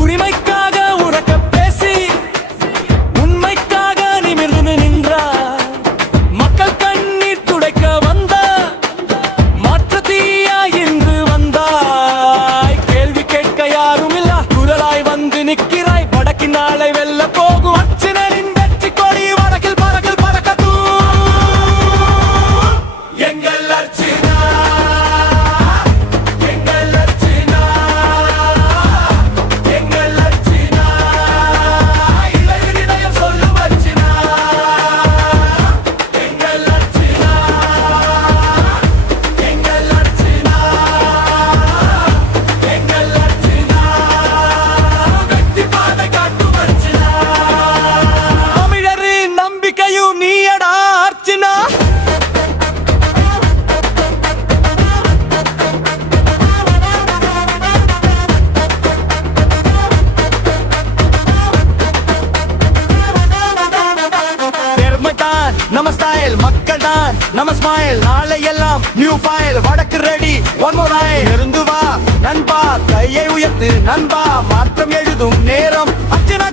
உரிமைக்காக உறக்க பேசி உண்மைக்காக நிமிர்ந்து நின்றார். மக்கள் கண்ணீர் துடைக்க வந்த மாற்று தீயா இன்று வந்தாய். கேள்வி கேட்க யாரும் இல்ல, குரலாய் வந்து நிற்கிறாய். வடக்கின் நாளை வெல்ல போகும் அர்ச்சனின் வெற்றி கொடி வடக்கில் பறக்கில் பறக்கத்தூ. எங்கள் அர்ச்சனா, எங்கள் அர்ச்சனா, எங்கள் அர்ச்சனா, இளைஞர் இதயம் சொல்லும் அர்ச்சனா. எங்கள் அர்ச்சனா, எங்கள் அர்ச்சனா, எங்கள் அர்ச்சனா, வெற்றி பாதை காட்டும் அர்ச்சனா. தமிழரின் நம்பிக்கையும் நீயடா அர்ச்சனா. நம்ம ஸ்டைல் மக்கள் தான் நம்ம ஸ்மைல். நாளை எல்லாம் நியூ ஃபைல். வடக்கு ரெடி ஒன் மோர் ரைட். இருந்து வா நண்பா, கையை உயர்த்து நண்பா, மாற்றம் எழுதும் நேரம் அர்ச்சனா.